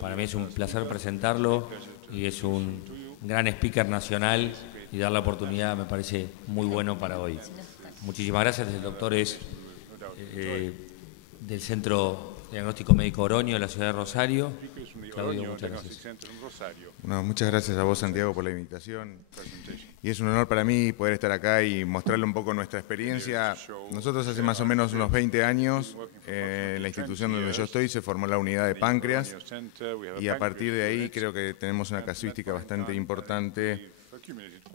para mí es un placer presentarlo y es un gran speaker nacional y dar la oportunidad me parece muy bueno para hoy. Muchísimas gracias. El doctor es del Centro de Diagnóstico Médico Oroño de la ciudad de Rosario. Claudio, muchas gracias. Bueno, muchas gracias a vos, Santiago, por la invitación. Y es un honor para mí poder estar acá y mostrarle un poco nuestra experiencia. Nosotros hace más o menos unos 20 años, en la institución donde yo estoy, se formó la unidad de páncreas y a partir de ahí creo que tenemos una casuística bastante importante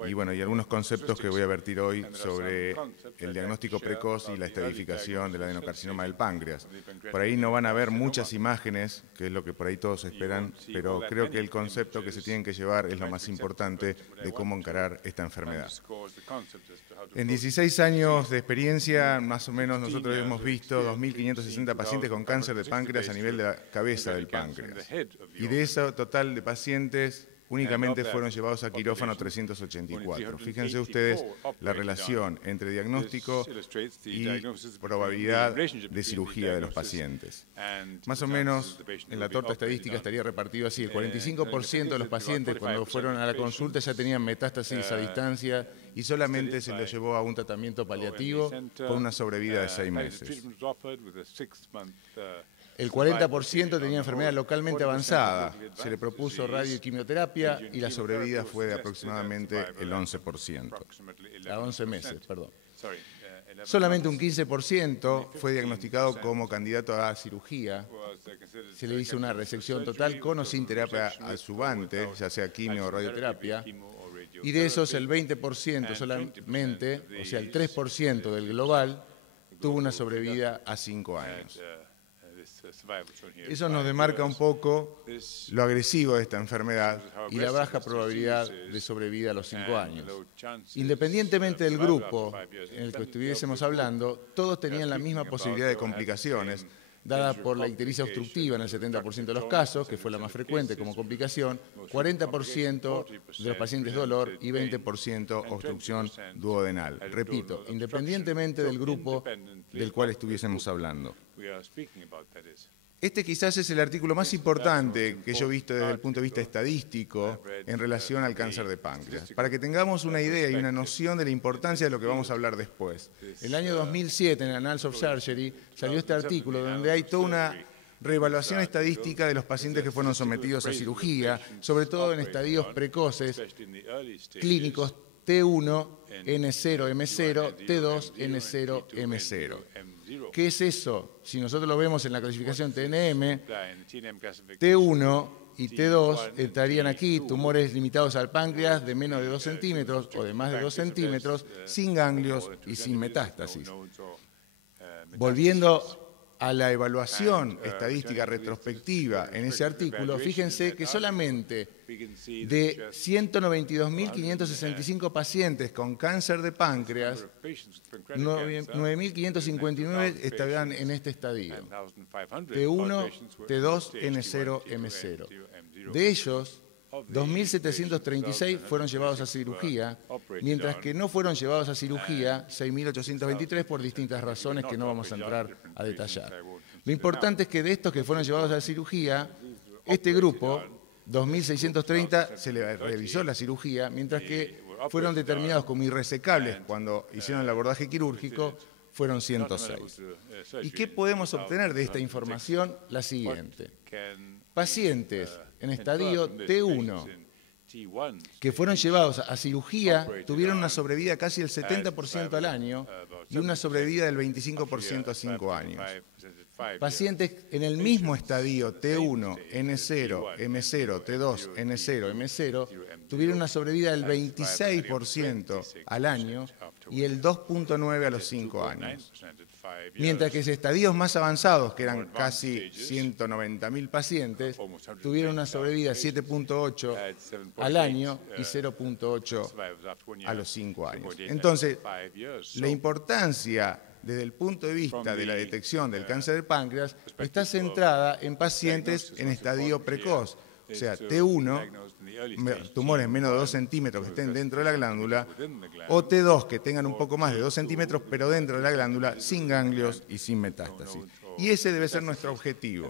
y bueno, y algunos conceptos que voy a vertir hoy sobre el diagnóstico precoz y la estadificación del adenocarcinoma del páncreas. Por ahí no van a ver muchas imágenes, que es lo que por ahí todos esperan, pero creo que el concepto que se tienen que llevar es lo más importante de cómo encarar esta enfermedad. En 16 años de experiencia, más o menos nosotros hemos visto 2.560 pacientes con cáncer de páncreas a nivel de la cabeza del páncreas. Y de ese total de pacientes, únicamente fueron llevados a quirófano 384. Fíjense ustedes la relación entre diagnóstico y probabilidad de cirugía de los pacientes. Más o menos en la torta estadística estaría repartido así: el 45% de los pacientes cuando fueron a la consulta ya tenían metástasis a distancia y solamente se los llevó a un tratamiento paliativo con una sobrevida de 6 meses. El 40% tenía enfermedad localmente avanzada, se le propuso radio y quimioterapia y la sobrevida fue de aproximadamente el 11%, a 11 meses, perdón. Solamente un 15% fue diagnosticado como candidato a cirugía, se le hizo una resección total con o sin terapia adyuvante, ya sea quimio o radioterapia, y de esos el 20% solamente, o sea el 3% del global, tuvo una sobrevida a 5 años. Eso nos demarca un poco lo agresivo de esta enfermedad y la baja probabilidad de sobrevida a los 5 años. Independientemente del grupo en el que estuviésemos hablando, todos tenían la misma posibilidad de complicaciones, dada por la ictericia obstructiva en el 70% de los casos, que fue la más frecuente como complicación, 40% de los pacientes dolor y 20% obstrucción duodenal. Repito, independientemente del grupo del cual estuviésemos hablando. Este quizás es el artículo más importante que yo he visto desde el punto de vista estadístico en relación al cáncer de páncreas, para que tengamos una idea y una noción de la importancia de lo que vamos a hablar después. El año 2007, en el Annals of Surgery, salió este artículo donde hay toda una reevaluación estadística de los pacientes que fueron sometidos a cirugía, sobre todo en estadios precoces, clínicos T1, N0, M0, T2, N0, M0. ¿Qué es eso? Si nosotros lo vemos en la clasificación TNM, T1 y T2 estarían aquí, tumores limitados al páncreas de menos de 2 centímetros o de más de 2 centímetros, sin ganglios y sin metástasis. Volviendo a la evaluación estadística retrospectiva en ese artículo, fíjense que solamente de 192.565 pacientes con cáncer de páncreas, 9.559 estaban en este estadio, T1, T2, N0, M0. De ellos, 2.736 fueron llevados a cirugía, mientras que no fueron llevados a cirugía 6.823 por distintas razones que no vamos a entrar a detallar. Lo importante es que de estos que fueron llevados a cirugía, este grupo, 2.630, se le realizó la cirugía, mientras que fueron determinados como irresecables cuando hicieron el abordaje quirúrgico, fueron 106. ¿Y qué podemos obtener de esta información? La siguiente. Pacientes en estadio T1 que fueron llevados a cirugía tuvieron una sobrevida casi del 70% al año y una sobrevida del 25% a 5 años. Pacientes en el mismo estadio T1, N0, M0, T2, N0, M0 tuvieron una sobrevida del 26% al año y el 2.9 a los 5 años. Mientras que estadios más avanzados, que eran casi 190.000 pacientes, tuvieron una sobrevida 7.8 al año y 0.8 a los 5 años. Entonces, la importancia desde el punto de vista de la detección del cáncer de páncreas está centrada en pacientes en estadio precoz, o sea, T1, tumores menos de 2 centímetros que estén dentro de la glándula, o T2 que tengan un poco más de 2 centímetros pero dentro de la glándula, sin ganglios y sin metástasis. Y ese debe ser nuestro objetivo.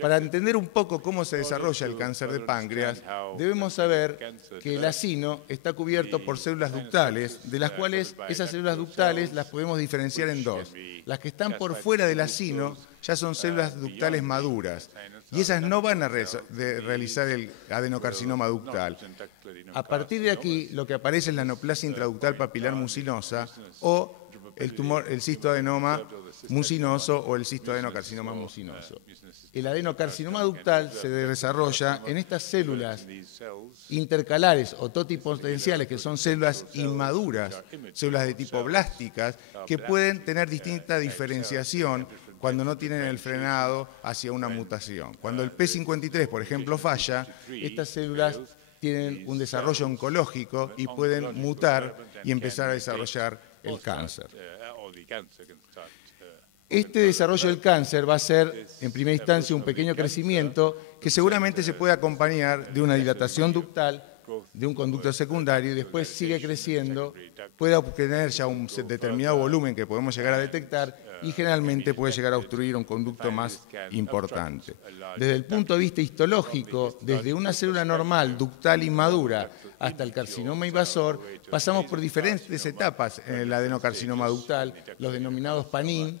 Para entender un poco cómo se desarrolla el cáncer de páncreas, debemos saber que el acino está cubierto por células ductales, de las cuales esas células ductales las podemos diferenciar en dos. Las que están por fuera del acino ya son células ductales maduras, y esas no van a realizar el adenocarcinoma ductal. A partir de aquí, lo que aparece es la neoplasia intraductal papilar mucinosa o el cistoadenoma mucinoso o el cistoadenocarcinoma mucinoso. El adenocarcinoma ductal se desarrolla en estas células intercalares o totipotenciales, que son células inmaduras, células de tipo blásticas, que pueden tener distinta diferenciación cuando no tienen el frenado hacia una mutación. Cuando el P53, por ejemplo, falla, estas células tienen un desarrollo oncológico y pueden mutar y empezar a desarrollar el cáncer. Este desarrollo del cáncer va a ser, en primera instancia, un pequeño crecimiento que seguramente se puede acompañar de una dilatación ductal, de un conducto secundario, y después sigue creciendo, puede obtener ya un determinado volumen que podemos llegar a detectar y generalmente puede llegar a obstruir un conducto más importante. Desde el punto de vista histológico, desde una célula normal, ductal inmadura, hasta el carcinoma invasor, pasamos por diferentes etapas en el adenocarcinoma ductal, los denominados PANIN,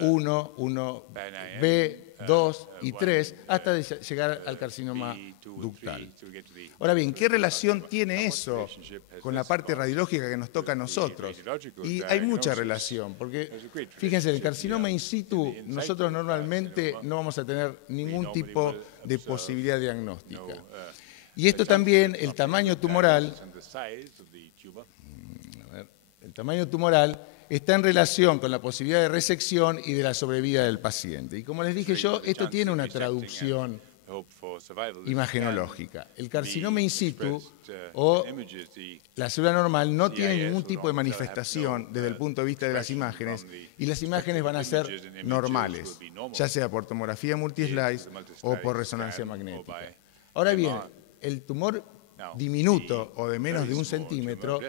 1, 1B, 2 y 3, hasta llegar al carcinoma ductal. Ahora bien, ¿qué relación tiene eso con la parte radiológica que nos toca a nosotros? Y hay mucha relación, porque fíjense, en el carcinoma in situ nosotros normalmente no vamos a tener ningún tipo de posibilidad diagnóstica. Y esto también, el tamaño tumoral, está en relación con la posibilidad de resección y de la sobrevida del paciente. Y como les dije yo, esto tiene una traducción imagenológica. El carcinoma in situ o la célula normal no tiene ningún tipo de manifestación desde el punto de vista de las imágenes, y las imágenes van a ser normales, ya sea por tomografía multislice o por resonancia magnética. Ahora bien, el tumor diminuto o de menos de 1 centímetro,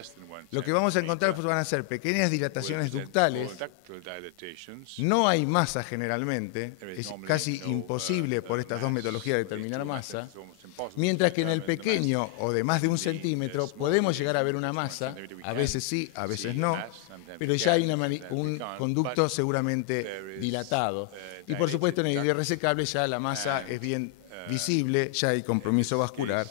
lo que vamos a encontrar van a ser pequeñas dilataciones ductales. No hay masa generalmente, es casi imposible por estas dos metodologías determinar masa, mientras que en el pequeño o de más de 1 centímetro podemos llegar a ver una masa, a veces sí, a veces no, pero ya hay un conducto seguramente dilatado. Y por supuesto en el irresecable ya la masa es bien visible, ya hay compromiso vascular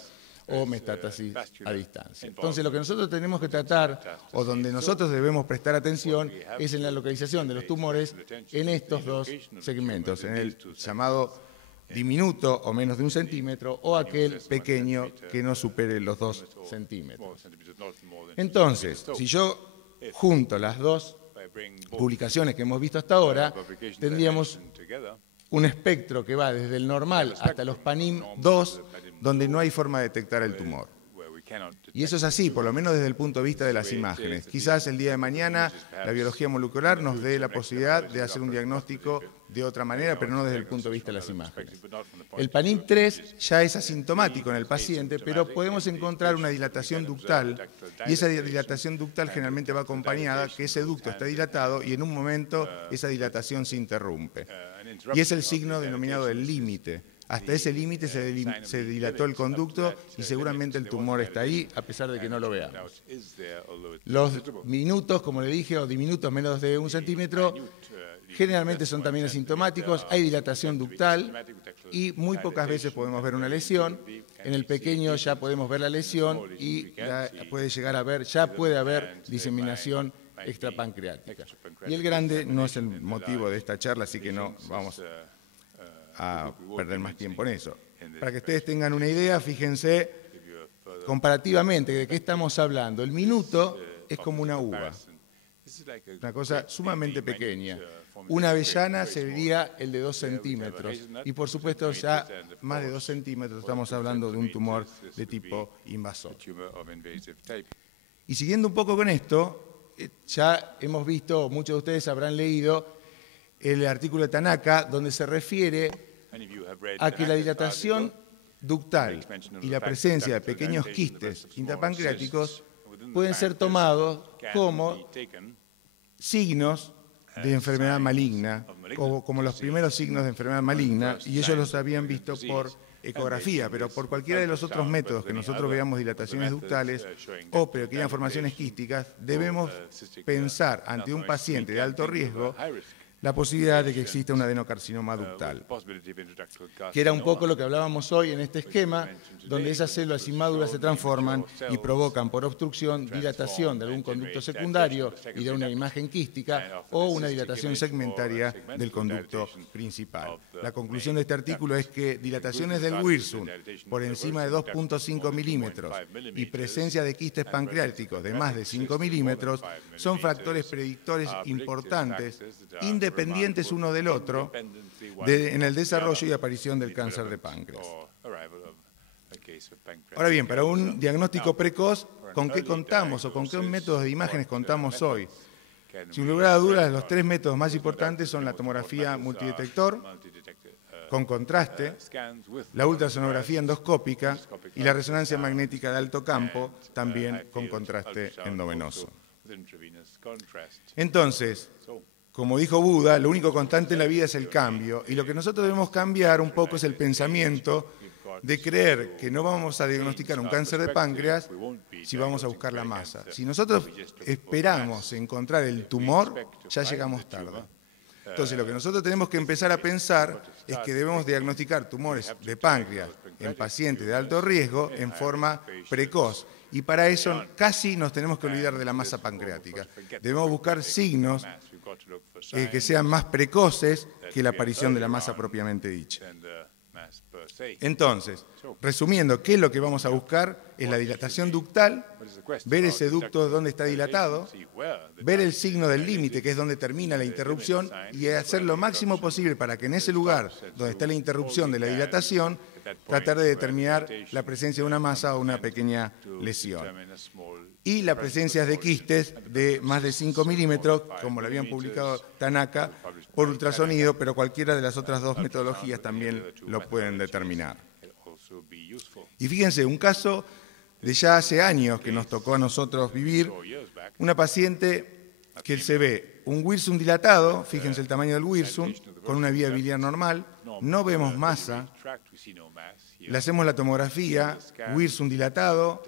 o metástasis a distancia. Entonces, lo que nosotros tenemos que tratar, o donde nosotros debemos prestar atención, es en la localización de los tumores en estos dos segmentos, en el llamado diminuto o menos de 1 centímetro, o aquel pequeño que no supere los 2 centímetros. Entonces, si yo junto las dos publicaciones que hemos visto hasta ahora, tendríamos un espectro que va desde el normal hasta los PANIM2, donde no hay forma de detectar el tumor. Y eso es así, por lo menos desde el punto de vista de las imágenes. Quizás el día de mañana la biología molecular nos dé la posibilidad de hacer un diagnóstico de otra manera, pero no desde el punto de vista de las imágenes. El PANIM3 ya es asintomático en el paciente, pero podemos encontrar una dilatación ductal, y esa dilatación ductal generalmente va acompañada que ese ducto está dilatado y en un momento esa dilatación se interrumpe. Y es el signo denominado del límite. Hasta ese límite se dilató el conducto y seguramente el tumor está ahí, a pesar de que no lo veamos. Los minutos, como le dije, o diminutos menos de 1 centímetro, generalmente son también asintomáticos, hay dilatación ductal y muy pocas veces podemos ver una lesión. En el pequeño ya podemos ver la lesión y ya puede haber diseminación extrapancreática. Y el grande no es el motivo de esta charla, así que no vamos a perder más tiempo en eso. Para que ustedes tengan una idea, fíjense comparativamente de qué estamos hablando. El minuto es como una uva, una cosa sumamente pequeña. Una avellana sería el de 2 centímetros y por supuesto ya más de 2 centímetros estamos hablando de un tumor de tipo invasor. Y siguiendo un poco con esto, ya hemos visto, muchos de ustedes habrán leído el artículo de Tanaka, donde se refiere a que la dilatación ductal y la presencia de pequeños quistes intrapancreáticos pueden ser tomados como signos de enfermedad maligna, o como los primeros signos de enfermedad maligna, y ellos los habían visto por ecografía, pero por cualquiera de los otros métodos que nosotros veamos dilataciones ductales o pequeñas formaciones quísticas, debemos pensar ante un paciente de alto riesgo la posibilidad de que exista un adenocarcinoma ductal, que era un poco lo que hablábamos hoy en este esquema, donde esas células inmaduras se transforman y provocan por obstrucción dilatación de algún conducto secundario y de una imagen quística o una dilatación segmentaria del conducto principal. La conclusión de este artículo es que dilataciones del Wirsung por encima de 2.5 milímetros y presencia de quistes pancreáticos de más de 5 milímetros son factores predictores importantes, independientes uno del otro, en el desarrollo y aparición del cáncer de páncreas. Ahora bien, para un diagnóstico precoz, ¿con qué contamos o con qué métodos de imágenes contamos hoy? Sin lugar a dudas, los tres métodos más importantes son la tomografía multidetector, con contraste, la ultrasonografía endoscópica y la resonancia magnética de alto campo, también con contraste endovenoso. Entonces, como dijo Buda, lo único constante en la vida es el cambio, y lo que nosotros debemos cambiar un poco es el pensamiento de creer que no vamos a diagnosticar un cáncer de páncreas si vamos a buscar la masa. Si nosotros esperamos encontrar el tumor, ya llegamos tarde. Entonces, lo que nosotros tenemos que empezar a pensar es que debemos diagnosticar tumores de páncreas en pacientes de alto riesgo en forma precoz. Y para eso casi nos tenemos que olvidar de la masa pancreática. Debemos buscar signos que sean más precoces que la aparición de la masa propiamente dicha. Entonces, resumiendo, ¿qué es lo que vamos a buscar? Es la dilatación ductal, ver ese ducto donde está dilatado, ver el signo del límite, que es donde termina la interrupción, y hacer lo máximo posible para que en ese lugar donde está la interrupción de la dilatación, tratar de determinar la presencia de una masa o una pequeña lesión. Y la presencia de quistes de más de 5 milímetros, como lo habían publicado Tanaka, por ultrasonido, pero cualquiera de las otras dos metodologías también lo pueden determinar. Y fíjense, un caso de ya hace años que nos tocó a nosotros vivir, una paciente que se ve un Wirsung dilatado, fíjense el tamaño del Wirsung, con una vía biliar normal, no vemos masa, le hacemos la tomografía, Wirsung dilatado,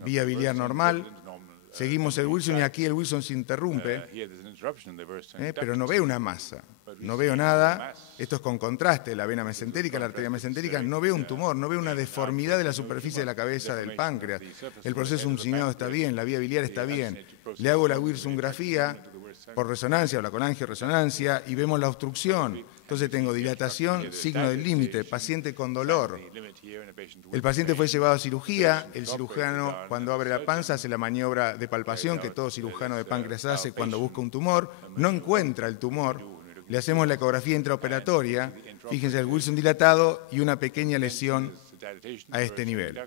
vía biliar normal, seguimos el Wirsung y aquí el Wirsung se interrumpe, pero no veo una masa, no veo nada, esto es con contraste, la vena mesentérica, la arteria mesentérica, no veo un tumor, no veo una deformidad de la superficie de la cabeza del páncreas, el proceso uncinado está bien, la vía biliar está bien, le hago la Wirsunggrafía por resonancia o la colangioresonancia y vemos la obstrucción. Entonces tengo dilatación, signo del límite, paciente con dolor. El paciente fue llevado a cirugía, el cirujano cuando abre la panza hace la maniobra de palpación que todo cirujano de páncreas hace cuando busca un tumor, no encuentra el tumor, le hacemos la ecografía intraoperatoria, fíjense el Wirsung dilatado y una pequeña lesión a este nivel.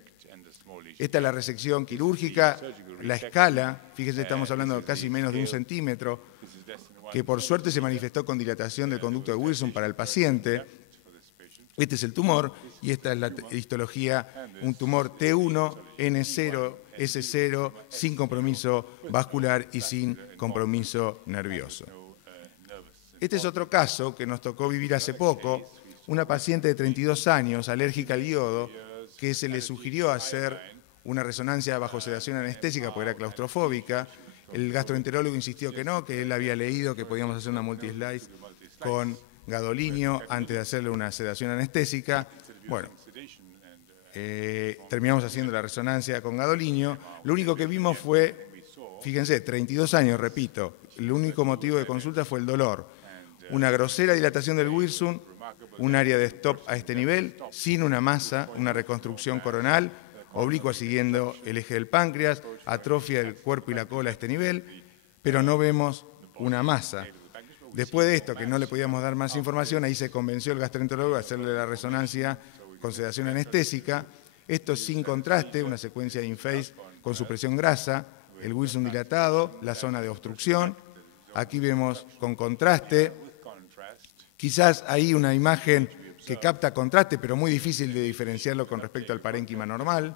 Esta es la resección quirúrgica, la escala, fíjense estamos hablando de casi menos de 1 centímetro, que por suerte se manifestó con dilatación del conducto de Wirsung para el paciente. Este es el tumor y esta es la histología, un tumor T1, N0, S0, sin compromiso vascular y sin compromiso nervioso. Este es otro caso que nos tocó vivir hace poco, una paciente de 32 años, alérgica al yodo, que se le sugirió hacer una resonancia bajo sedación anestésica porque era claustrofóbica. El gastroenterólogo insistió que no, que él había leído que podíamos hacer una multislice con gadolinio antes de hacerle una sedación anestésica. Bueno, terminamos haciendo la resonancia con gadolinio. Lo único que vimos fue, fíjense, 32 años, repito, el único motivo de consulta fue el dolor. Una grosera dilatación del Wirsung, un área de stop a este nivel, sin una masa, una reconstrucción coronal, oblicua siguiendo el eje del páncreas, atrofia del cuerpo y la cola a este nivel, pero no vemos una masa. Después de esto, que no le podíamos dar más información, ahí se convenció el gastroenterólogo de hacerle la resonancia con sedación anestésica. Esto sin contraste, una secuencia de in-phase con supresión grasa, el Wirsung dilatado, la zona de obstrucción. Aquí vemos con contraste, quizás ahí una imagen que capta contraste, pero muy difícil de diferenciarlo con respecto al parénquima normal.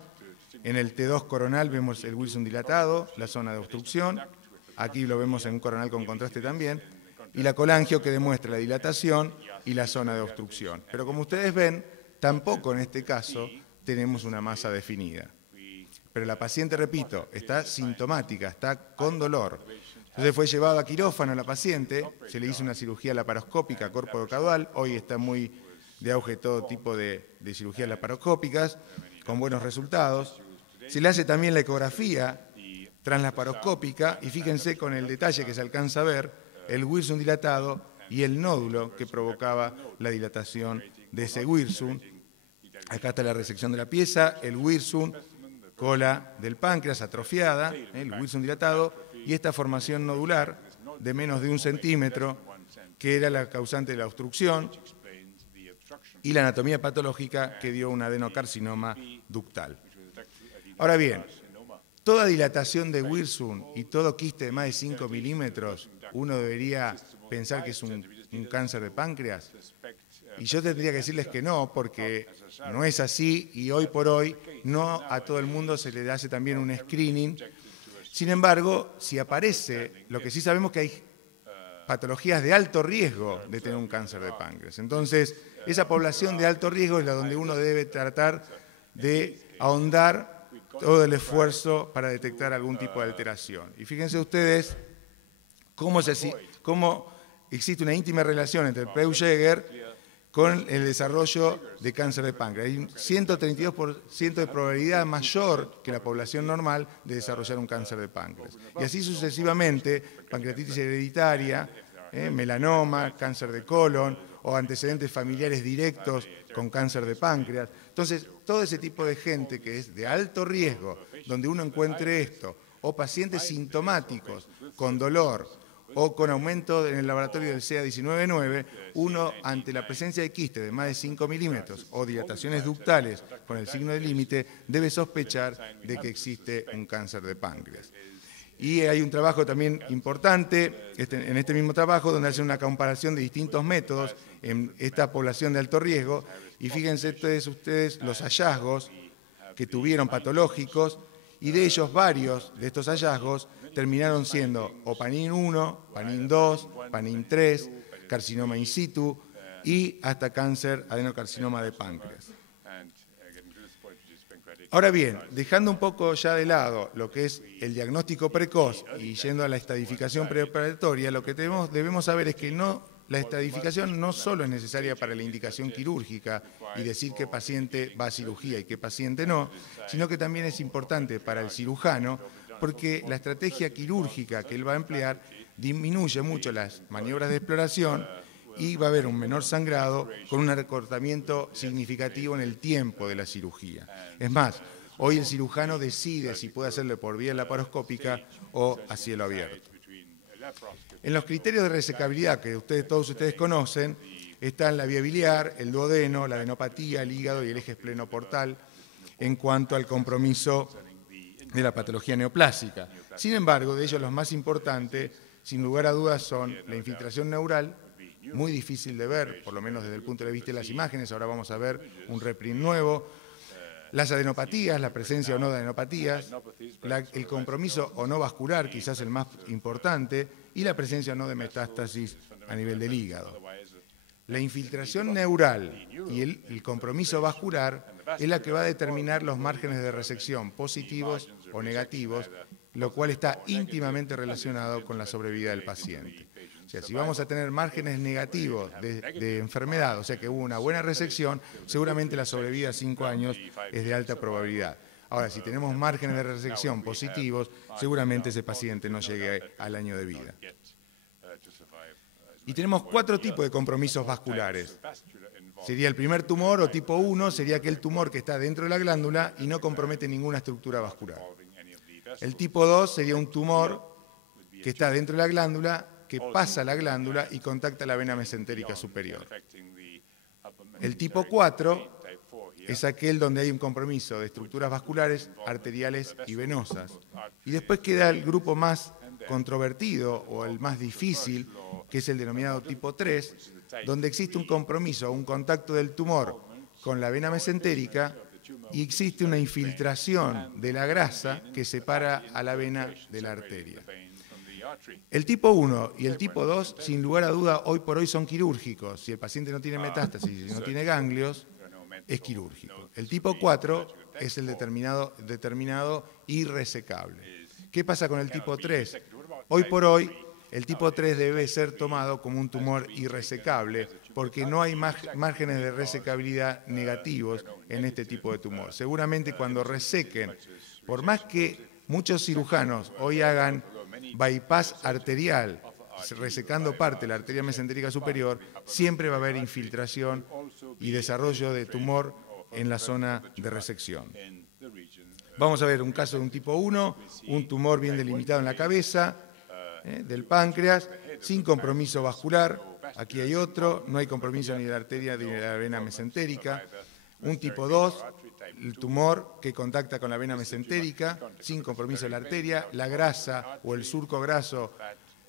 En el T2 coronal vemos el Wirsung dilatado, la zona de obstrucción. Aquí lo vemos en un coronal con contraste también. y la colangio, que demuestra la dilatación y la zona de obstrucción. Pero como ustedes ven, tampoco en este caso tenemos una masa definida. Pero la paciente, repito, está sintomática, está con dolor. Entonces fue llevado a quirófano la paciente, se le hizo una cirugía laparoscópica córporo-caudal, hoy está muy de auge todo tipo de cirugías laparoscópicas, con buenos resultados. Se le hace también la ecografía translaparoscópica y fíjense con el detalle que se alcanza a ver, el Wirsung dilatado y el nódulo que provocaba la dilatación de ese Wirsung. Acá está la resección de la pieza, el Wirsung, cola del páncreas atrofiada, el Wirsung dilatado, y esta formación nodular de menos de 1 centímetro, que era la causante de la obstrucción, y la anatomía patológica que dio un adenocarcinoma ductal. Ahora bien, toda dilatación de Wirsung y todo quiste de más de 5 milímetros, uno debería pensar que es un cáncer de páncreas. Y yo tendría que decirles que no, porque no es así y hoy por hoy no a todo el mundo se le hace también un screening. Sin embargo, si aparece, lo que sí sabemos que hay patologías de alto riesgo de tener un cáncer de páncreas. Entonces, esa población de alto riesgo es la donde uno debe tratar de ahondar todo el esfuerzo para detectar algún tipo de alteración. Y fíjense ustedes cómo existe una íntima relación entre el Peutz-Jeghers con el desarrollo de cáncer de páncreas. Hay un 132% de probabilidad mayor que la población normal de desarrollar un cáncer de páncreas. Y así sucesivamente, pancreatitis hereditaria, melanoma, cáncer de colon o antecedentes familiares directos con cáncer de páncreas. Entonces, todo ese tipo de gente que es de alto riesgo, donde uno encuentre esto, o pacientes sintomáticos con dolor, o con aumento en el laboratorio del CA19-9, uno ante la presencia de quiste de más de 5 milímetros o dilataciones ductales con el signo de límite, debe sospechar de que existe un cáncer de páncreas. Y hay un trabajo también importante, en este mismo trabajo, donde hacen una comparación de distintos métodos en esta población de alto riesgo, y fíjense ustedes los hallazgos que tuvieron patológicos, y de ellos varios de estos hallazgos terminaron siendo o PANIN 1, PANIN 2, PANIN 3, carcinoma in situ y hasta cáncer adenocarcinoma de páncreas. Ahora bien, dejando un poco ya de lado lo que es el diagnóstico precoz y yendo a la estadificación preoperatoria, lo que debemos saber es que la estadificación no solo es necesaria para la indicación quirúrgica y decir qué paciente va a cirugía y qué paciente no, sino que también es importante para el cirujano porque la estrategia quirúrgica que él va a emplear disminuye mucho las maniobras de exploración y va a haber un menor sangrado con un recortamiento significativo en el tiempo de la cirugía. Es más, hoy el cirujano decide si puede hacerlo por vía laparoscópica o a cielo abierto. En los criterios de resecabilidad que todos ustedes conocen, están la vía biliar, el duodeno, la adenopatía, el hígado y el eje esplenoportal en cuanto al compromiso de la patología neoplásica. Sin embargo, de ellos los más importantes, sin lugar a dudas, son la infiltración neural, muy difícil de ver, por lo menos desde el punto de vista de las imágenes, ahora vamos a ver un reprint nuevo, las adenopatías, la presencia o no de adenopatías, el compromiso o no vascular, quizás el más importante, y la presencia o no de metástasis a nivel del hígado. La infiltración neural y el compromiso vascular es la que va a determinar los márgenes de resección positivos o negativos, lo cual está íntimamente relacionado con la sobrevida del paciente. O sea, si vamos a tener márgenes negativos de enfermedad, o sea que hubo una buena resección, seguramente la sobrevida a 5 años es de alta probabilidad. Ahora, si tenemos márgenes de resección positivos, seguramente ese paciente no llegue al año de vida. Y tenemos 4 tipos de compromisos vasculares. Sería el primer tumor o tipo 1, sería aquel tumor que está dentro de la glándula y no compromete ninguna estructura vascular. El tipo 2 sería un tumor que está dentro de la glándula, que pasa la glándula y contacta la vena mesentérica superior. El tipo 4 es aquel donde hay un compromiso de estructuras vasculares, arteriales y venosas. Y después queda el grupo más controvertido o el más difícil, que es el denominado tipo 3, donde existe un compromiso, un contacto del tumor con la vena mesentérica y existe una infiltración de la grasa que separa a la vena de la arteria. El tipo 1 y el tipo 2, sin lugar a duda, hoy por hoy son quirúrgicos. Si el paciente no tiene metástasis y no tiene ganglios, es quirúrgico. El tipo 4 es el determinado irresecable. ¿Qué pasa con el tipo 3? Hoy por hoy, el tipo 3 debe ser tomado como un tumor irresecable porque no hay márgenes de resecabilidad negativos en este tipo de tumor. Seguramente cuando resequen, por más que muchos cirujanos hoy hagan bypass arterial, resecando parte de la arteria mesentérica superior, siempre va a haber infiltración y desarrollo de tumor en la zona de resección. Vamos a ver un caso de un tipo 1, un tumor bien delimitado en la cabeza del páncreas, sin compromiso vascular. Aquí hay otro, no hay compromiso ni de la arteria ni de la vena mesentérica. Un tipo 2, el tumor que contacta con la vena mesentérica, sin compromiso de la arteria. La grasa o el surco graso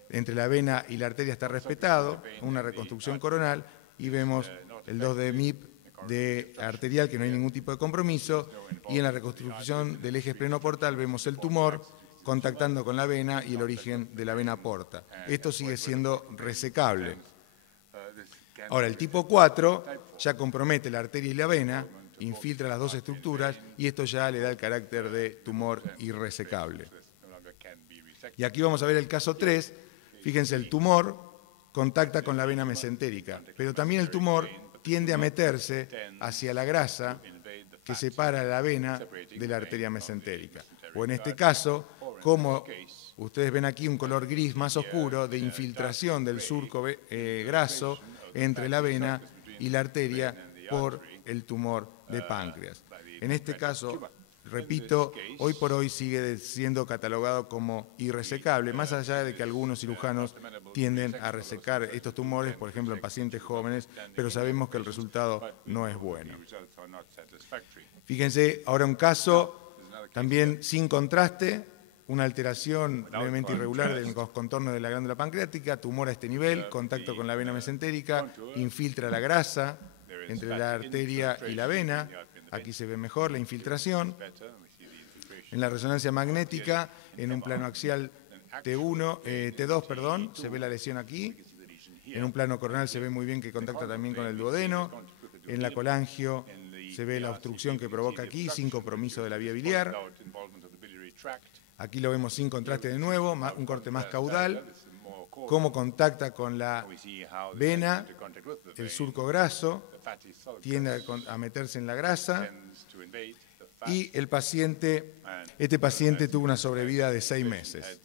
entre la vena y la arteria está respetado, una reconstrucción coronal, y vemos el 2 de MIP de arterial, que no hay ningún tipo de compromiso, y en la reconstrucción del eje esplenoportal vemos el tumor contactando con la vena y el origen de la vena porta. Esto sigue siendo resecable. Ahora, el tipo 4 ya compromete la arteria y la vena, infiltra las dos estructuras y esto ya le da el carácter de tumor irresecable. Y aquí vamos a ver el caso 3. Fíjense, el tumor contacta con la vena mesentérica, pero también el tumor tiende a meterse hacia la grasa que separa la vena de la arteria mesentérica. O en este caso, como ustedes ven aquí, un color gris más oscuro de infiltración del surco graso entre la vena y la arteria por el tumor de páncreas. En este caso, repito, hoy por hoy sigue siendo catalogado como irresecable, más allá de que algunos cirujanos tienden a resecar estos tumores, por ejemplo en pacientes jóvenes, pero sabemos que el resultado no es bueno. Fíjense, ahora un caso también sin contraste, una alteración levemente irregular de los contornos de la glándula pancreática, tumor a este nivel, contacto con la vena mesentérica, infiltra la grasa entre la arteria y la vena. Aquí se ve mejor la infiltración. En la resonancia magnética, en un plano axial T2, se ve la lesión aquí. En un plano coronal se ve muy bien que contacta también con el duodeno. En la colangio se ve la obstrucción que provoca aquí, sin compromiso de la vía biliar. Aquí lo vemos sin contraste de nuevo, un corte más caudal. Cómo contacta con la vena, el surco graso, tiende a meterse en la grasa y este paciente tuvo una sobrevida de 6 meses.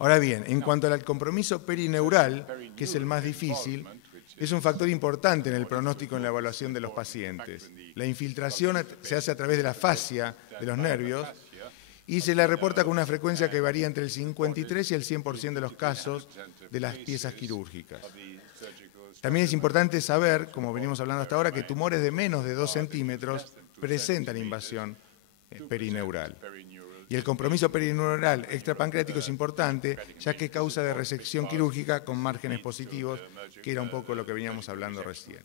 Ahora bien, en cuanto al compromiso perineural, que es el más difícil, es un factor importante en el pronóstico en la evaluación de los pacientes. La infiltración se hace a través de la fascia de los nervios y se la reporta con una frecuencia que varía entre el 53 y el 100% de los casos de las piezas quirúrgicas. También es importante saber, como venimos hablando hasta ahora, que tumores de menos de 2 centímetros presentan invasión perineural. Y el compromiso perineural extrapancreático es importante, ya que es causa de resección quirúrgica con márgenes positivos, que era un poco lo que veníamos hablando recién.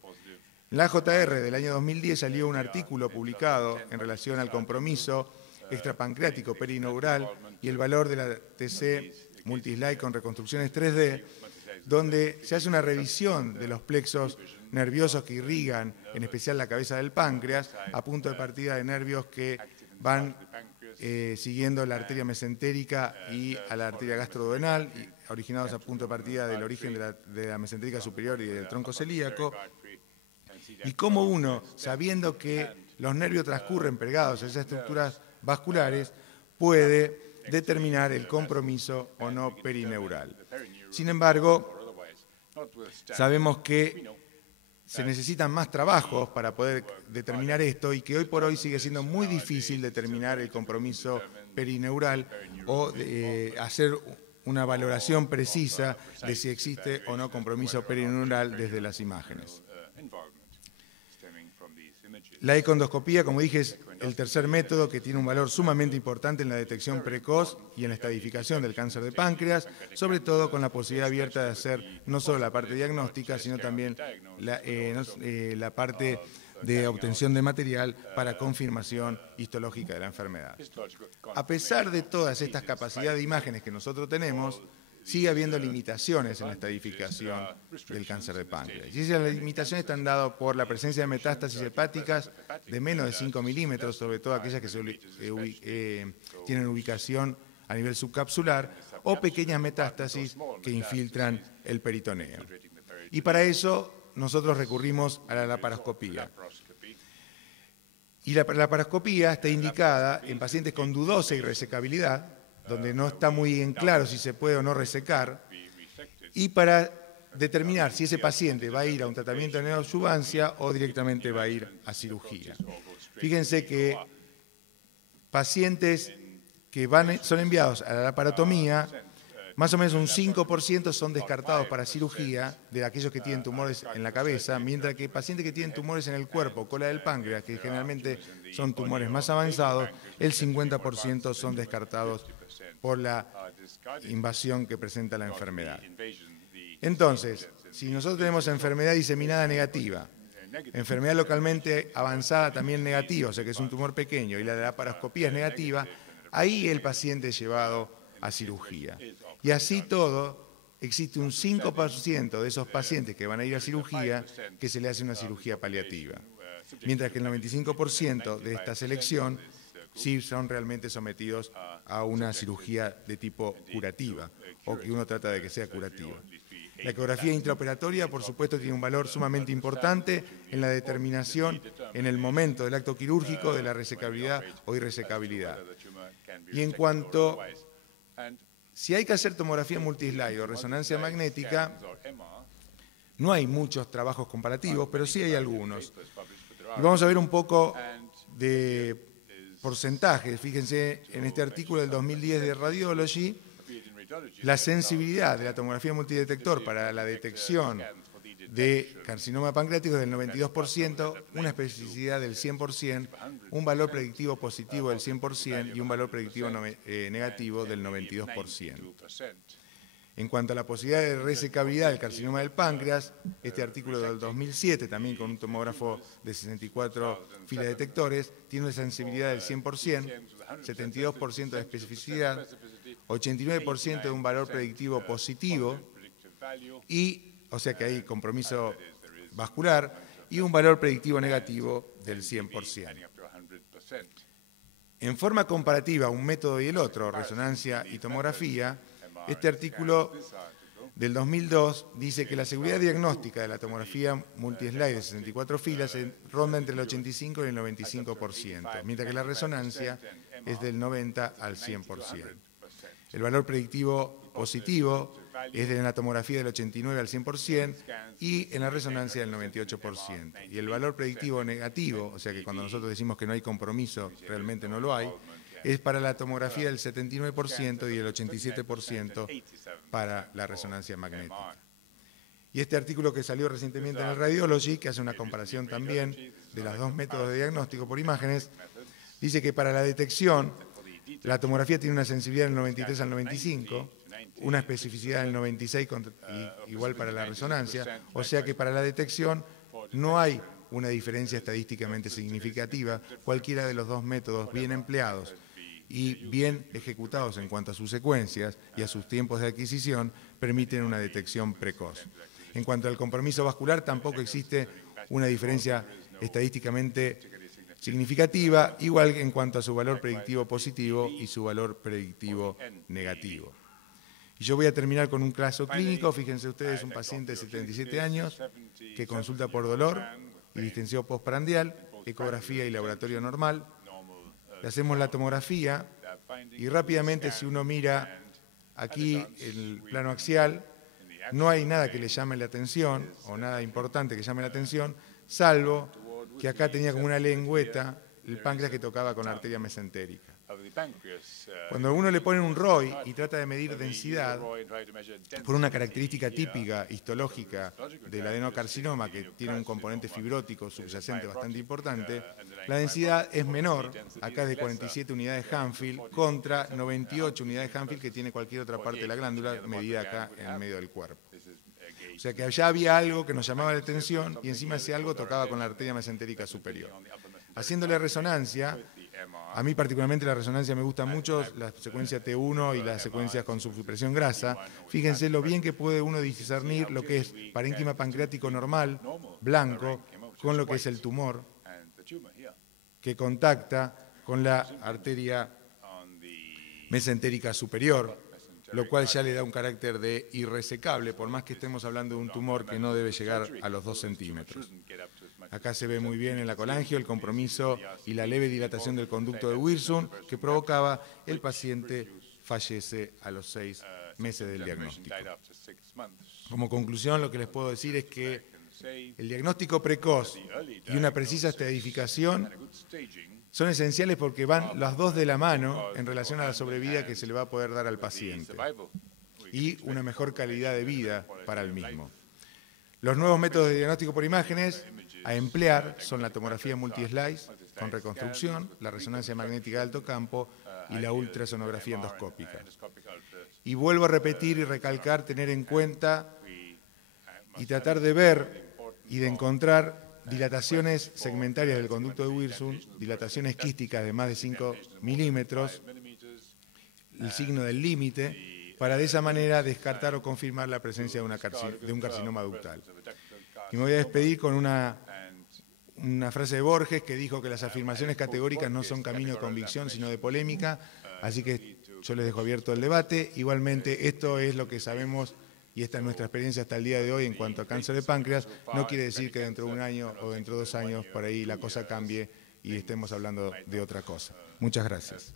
En la JR del año 2010 salió un artículo publicado en relación al compromiso extrapancreático perineural y el valor de la TC multislide con reconstrucciones 3D, donde se hace una revisión de los plexos nerviosos que irrigan, en especial la cabeza del páncreas, a punto de partida de nervios que van siguiendo la arteria mesentérica y a la arteria gastroduodenal, originados a punto de partida del origen de la mesentérica superior y del tronco celíaco, y cómo uno, sabiendo que los nervios transcurren pegados a esas estructuras vasculares, puede determinar el compromiso o no perineural. Sin embargo, sabemos que se necesitan más trabajos para poder determinar esto y que hoy por hoy sigue siendo muy difícil determinar el compromiso perineural o hacer una valoración precisa de si existe o no compromiso perineural desde las imágenes. La econdoscopía, como dije, es el tercer método que tiene un valor sumamente importante en la detección precoz y en la estadificación del cáncer de páncreas, sobre todo con la posibilidad abierta de hacer no solo la parte diagnóstica, sino también la parte de obtención de material para confirmación histológica de la enfermedad. A pesar de todas estas capacidades de imágenes que nosotros tenemos, sigue habiendo limitaciones en la estadificación del cáncer de páncreas. Y esas limitaciones están dadas por la presencia de metástasis hepáticas de menos de 5 milímetros, sobre todo aquellas que tienen ubicación a nivel subcapsular, o pequeñas metástasis que infiltran el peritoneo. Y para eso nosotros recurrimos a la laparoscopía. Y la laparoscopía está indicada en pacientes con dudosa irresecabilidad, donde no está muy en claro si se puede o no resecar, y para determinar si ese paciente va a ir a un tratamiento de neoadjuvancia o directamente va a ir a cirugía. Fíjense que pacientes que son enviados a la laparotomía, más o menos un 5% son descartados para cirugía de aquellos que tienen tumores en la cabeza, mientras que pacientes que tienen tumores en el cuerpo, cola del páncreas, que generalmente son tumores más avanzados, el 50% son descartados por la invasión que presenta la enfermedad. Entonces, si nosotros tenemos enfermedad diseminada negativa, enfermedad localmente avanzada también negativa, o sea que es un tumor pequeño, y la laparoscopía es negativa, ahí el paciente es llevado a cirugía. Y así todo, existe un 5% de esos pacientes que van a ir a cirugía que se le hace una cirugía paliativa, mientras que el 95% de esta selección sí son realmente sometidos a una cirugía de tipo curativa, o que uno trata de que sea curativa. La ecografía intraoperatoria, por supuesto, tiene un valor sumamente importante en la determinación en el momento del acto quirúrgico de la resecabilidad o irresecabilidad. Y en cuanto, si hay que hacer tomografía multislide o resonancia magnética, no hay muchos trabajos comparativos, pero sí hay algunos. Y vamos a ver un poco de porcentajes. Fíjense en este artículo del 2010 de Radiology, la sensibilidad de la tomografía multidetector para la detección de carcinoma pancreático es del 92%, una especificidad del 100%, un valor predictivo positivo del 100% y un valor predictivo negativo del 92%. En cuanto a la posibilidad de resecabilidad del carcinoma del páncreas, este artículo del 2007, también con un tomógrafo de 64 filas detectores, tiene una sensibilidad del 100%, 72% de especificidad, 89% de un valor predictivo positivo, y, o sea que hay compromiso vascular, y un valor predictivo negativo del 100%. En forma comparativa, un método y el otro, resonancia y tomografía, este artículo del 2002 dice que la seguridad diagnóstica de la tomografía multislide de 64 filas ronda entre el 85 y el 95%, mientras que la resonancia es del 90 al 100%. El valor predictivo positivo es de la tomografía del 89 al 100% y en la resonancia del 98%. Y el valor predictivo negativo, o sea que cuando nosotros decimos que no hay compromiso, realmente no lo hay, es para la tomografía del 79% y el 87% para la resonancia magnética. Y este artículo que salió recientemente en el Radiology, que hace una comparación también de los dos métodos de diagnóstico por imágenes, dice que para la detección, la tomografía tiene una sensibilidad del 93 al 95, una especificidad del 96 igual para la resonancia, o sea que para la detección no hay una diferencia estadísticamente significativa, cualquiera de los dos métodos bien empleados y bien ejecutados en cuanto a sus secuencias y a sus tiempos de adquisición, permiten una detección precoz. En cuanto al compromiso vascular, tampoco existe una diferencia estadísticamente significativa, igual en cuanto a su valor predictivo positivo y su valor predictivo negativo. Y yo voy a terminar con un caso clínico. Fíjense ustedes, un paciente de 77 años que consulta por dolor y distensión postprandial, ecografía y laboratorio normal. Le hacemos la tomografía y rápidamente, si uno mira aquí el plano axial, no hay nada que le llame la atención o nada importante que llame la atención, salvo que acá tenía como una lengüeta el páncreas que tocaba con la arteria mesentérica. Cuando uno le pone un ROI y trata de medir densidad, por una característica típica histológica del adenocarcinoma, que tiene un componente fibrótico subyacente bastante importante, la densidad es menor, acá es de 47 unidades Hanfield, contra 98 unidades Hanfield que tiene cualquier otra parte de la glándula, medida acá en el medio del cuerpo. O sea que allá había algo que nos llamaba la atención y encima ese algo tocaba con la arteria mesentérica superior. Haciéndole resonancia, a mí particularmente la resonancia me gusta mucho, la secuencia T1 y las secuencias con subsupresión grasa. Fíjense lo bien que puede uno discernir lo que es parénquima pancreático normal, blanco, con lo que es el tumor, que contacta con la arteria mesentérica superior, lo cual ya le da un carácter de irresecable, por más que estemos hablando de un tumor que no debe llegar a los 2 centímetros. Acá se ve muy bien en la colangio el compromiso y la leve dilatación del conducto de Wirsung que provocaba el paciente fallece a los 6 meses del diagnóstico. Como conclusión, lo que les puedo decir es que el diagnóstico precoz y una precisa estadificación son esenciales porque van las dos de la mano en relación a la sobrevida que se le va a poder dar al paciente y una mejor calidad de vida para el mismo. Los nuevos métodos de diagnóstico por imágenes a emplear son la tomografía multislice con reconstrucción, la resonancia magnética de alto campo y la ultrasonografía endoscópica. Y vuelvo a repetir y recalcar, tener en cuenta y tratar de ver y de encontrar dilataciones segmentarias del conducto de Wirsung, dilataciones quísticas de más de 5 milímetros, el signo del límite, para de esa manera descartar o confirmar la presencia de un carcinoma ductal. Y me voy a despedir con una frase de Borges que dijo que las afirmaciones categóricas no son camino de convicción, sino de polémica, así que yo les dejo abierto el debate. Igualmente, esto es lo que sabemos y esta es nuestra experiencia hasta el día de hoy en cuanto a cáncer de páncreas. No quiere decir que dentro de un año o dentro de 2 años por ahí la cosa cambie y estemos hablando de otra cosa. Muchas gracias.